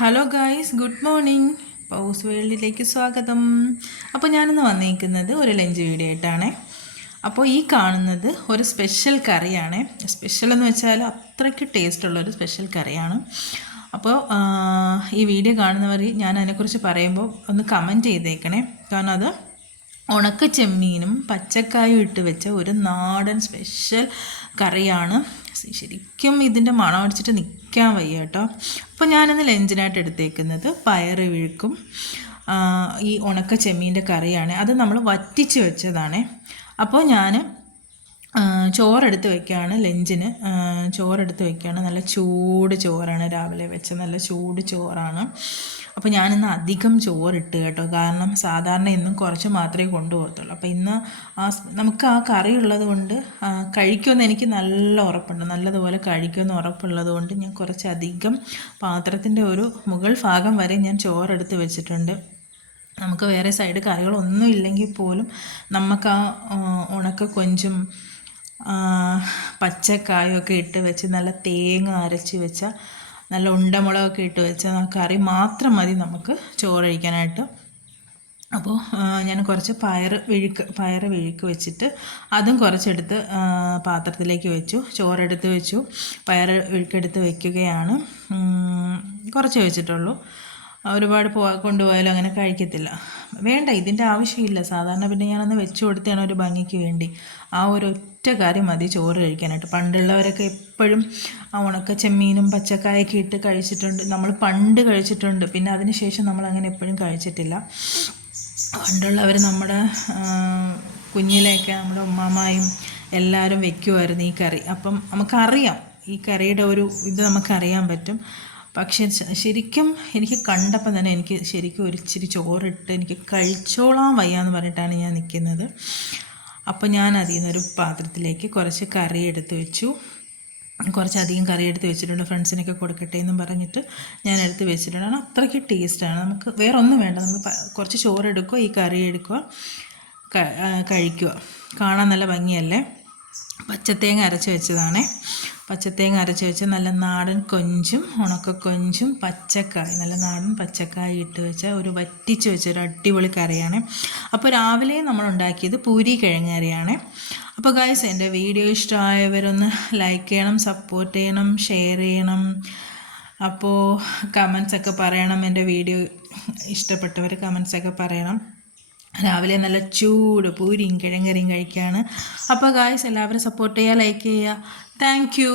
Hello guys, good morning. പൗസ് വേൾഡിലേക്ക് സ്വാഗതം. അപ്പോൾ ഞാനിന്ന് വന്നിരിക്കുന്നത് ഒരു ലഞ്ച് വീഡിയോ ആയിട്ടാണ്. അപ്പോൾ ഈ കാണുന്നത് ഒരു സ്പെഷ്യൽ കറിയാണ്. സ്പെഷ്യൽ എന്ന് വെച്ചാൽ അത്രയ്ക്ക് ടേസ്റ്റുള്ളൊരു സ്പെഷ്യൽ കറിയാണ്. അപ്പോൾ ഈ വീഡിയോ കാണുന്നവർ ഞാൻ അതിനെക്കുറിച്ച് പറയുമ്പോൾ ഒന്ന് കമൻറ്റ് ചെയ്തേക്കണേ. കാരണം അത് ഉണക്ക ചെമ്മീനും പച്ചക്കായും ഇട്ട് വെച്ച ഒരു നാടൻ സ്പെഷ്യൽ കറിയാണ്. ശരിക്കും ഇതിൻ്റെ മണം അടിച്ചിട്ട് നിൽക്കാൻ വയ്യ കേട്ടോ. അപ്പോൾ ഞാനിന്ന് ലഞ്ചിനായിട്ട് എടുത്തേക്കുന്നത് പയറ് വിഴുക്കും ഈ ഉണക്ക ചെമ്മീൻ്റെ കറിയാണ്. അത് നമ്മൾ വറ്റിച്ച് വെച്ചതാണ്. അപ്പോൾ ഞാൻ ചോറെടുത്ത് വയ്ക്കുകയാണ് ലഞ്ചിന്. ചോറെടുത്ത് വയ്ക്കുകയാണ്. നല്ല ചൂട് ചോറാണ്, രാവിലെ വെച്ച നല്ല ചൂട് ചോറാണ്. അപ്പോൾ ഞാനിന്ന് അധികം ചോറിട്ട് കേട്ടോ. കാരണം സാധാരണ ഇന്നും കുറച്ച് മാത്രമേ കൊണ്ടുപോകത്തുള്ളൂ. അപ്പോൾ ഇന്ന് നമുക്ക് ആ കറി ഉള്ളത് കൊണ്ട് കഴിക്കുമെന്ന് എനിക്ക് നല്ല ഉറപ്പുണ്ട്. നല്ലതുപോലെ കഴിക്കുമെന്ന് ഉറപ്പുള്ളത് കൊണ്ട് ഞാൻ കുറച്ചധികം പാത്രത്തിൻ്റെ ഒരു മുകൾ ഭാഗം വരെ ഞാൻ ചോറെടുത്ത് വെച്ചിട്ടുണ്ട്. നമുക്ക് വേറെ സൈഡ് കറികളൊന്നും ഇല്ലെങ്കിൽ പോലും നമുക്ക് ആ ഉണക്ക കൊഞ്ചും പച്ചക്കായൊക്കെ ഇട്ട് വെച്ച് നല്ല തേങ്ങ അരച്ച് വെച്ച നല്ല ഉണ്ടമുളകൊക്കെ ഇട്ട് വെച്ച കറി മാത്രം മതി നമുക്ക് ചോറ് കഴിക്കാനായിട്ട്. അപ്പോൾ ഞാൻ കുറച്ച് പയറ് വിഴുക്ക് വെച്ചിട്ട് അതും കുറച്ചെടുത്ത് പാത്രത്തിലേക്ക് വെച്ചു. ചോറെടുത്ത് വെച്ചു, പയറ് വിഴുക്കെടുത്ത് വയ്ക്കുകയാണ്. കുറച്ച് വെച്ചിട്ടുള്ളൂ. ഒരുപാട് കൊണ്ടുപോയാലും അങ്ങനെ കഴിക്കത്തില്ല. വേണ്ട, ഇതിൻ്റെ ആവശ്യമില്ല. സാധാരണ പിന്നെ ഞാനൊന്ന് വെച്ച് കൊടുത്തതാണ് ഒരു ഭംഗിക്ക് വേണ്ടി. ആ ഒരൊറ്റ കാര്യം മതി ചോറ് കഴിക്കാനായിട്ട്. പണ്ടുള്ളവരൊക്കെ എപ്പോഴും ആ ഉണക്ക ചെമ്മീനും പച്ചക്കായൊക്കെ ഇട്ട് കഴിച്ചിട്ടുണ്ട്. നമ്മൾ പണ്ട് കഴിച്ചിട്ടുണ്ട്. പിന്നെ അതിന് ശേഷം നമ്മൾ അങ്ങനെ എപ്പോഴും കഴിച്ചിട്ടില്ല. പണ്ടുള്ളവർ നമ്മുടെ കുഞ്ഞിലെയൊക്കെ നമ്മുടെ ഉമ്മാമായും എല്ലാവരും വെക്കുമായിരുന്നു ഈ കറി. അപ്പം നമുക്കറിയാം, ഈ കറിയുടെ ഒരു ഇത് നമുക്കറിയാൻ പറ്റും. പക്ഷേ ശരിക്കും എനിക്ക് കണ്ടപ്പോൾ തന്നെ എനിക്ക് ശരിക്കും ഒരിച്ചിരി ചോറിട്ട് എനിക്ക് കഴിച്ചോളാൻ വയ്യാന്ന് പറഞ്ഞിട്ടാണ് ഞാൻ നിൽക്കുന്നത്. അപ്പോൾ ഞാൻ അതിൽ നിന്നൊരു പാത്രത്തിലേക്ക് കുറച്ച് കറി എടുത്ത് വെച്ചു. കുറച്ചധികം കറി എടുത്ത് വെച്ചിട്ടുണ്ട്. ഫ്രണ്ട്സിനൊക്കെ കൊടുക്കട്ടെ എന്നും പറഞ്ഞിട്ട് ഞാൻ എടുത്ത് വെച്ചിട്ടുണ്ട്. അത്രയ്ക്ക് ടേസ്റ്റാണ്. നമുക്ക് വേറെ ഒന്നും വേണ്ട. നമ്മൾ കുറച്ച് ചോറെടുക്കുക, ഈ കറി എടുക്കുക, കഴിക്കുക. കാണാൻ നല്ല ഭംഗിയല്ലേ. പച്ചത്തേങ്ങ അരച്ച് വെച്ചതാണേ. പച്ചത്തേങ്ങ അരച്ച് വെച്ച് നല്ല നാടൻ കൊഞ്ചും ഉണക്ക കൊഞ്ചും പച്ചക്കായ, നല്ല നാടൻ പച്ചക്കായ ഇട്ട് വെച്ച ഒരു വറ്റിച്ച് വെച്ച ഒരു അടിപൊളി കറിയാണ്. അപ്പോൾ രാവിലെ നമ്മൾ ഉണ്ടാക്കിയത് പൂരി കിഴങ്ങ് കറിയാണ്. അപ്പോൾ ഗൈസ്, എൻ്റെ വീഡിയോ ഇഷ്ടമായവരൊന്ന് ലൈക്ക് ചെയ്യണം, സപ്പോർട്ട് ചെയ്യണം, ഷെയർ ചെയ്യണം. അപ്പോൾ കമൻസൊക്കെ പറയണം. എൻ്റെ വീഡിയോ ഇഷ്ടപ്പെട്ടവർ കമൻസൊക്കെ പറയണം. രാവിലെ നല്ല ചൂട് പൂരിയും കിഴങ്ങറിയും കഴിക്കുകയാണ്. അപ്പോൾ ഗായ്സ്, എല്ലാവരും സപ്പോർട്ട് ചെയ്യുക, ലൈക്ക് ചെയ്യുക. Thank you.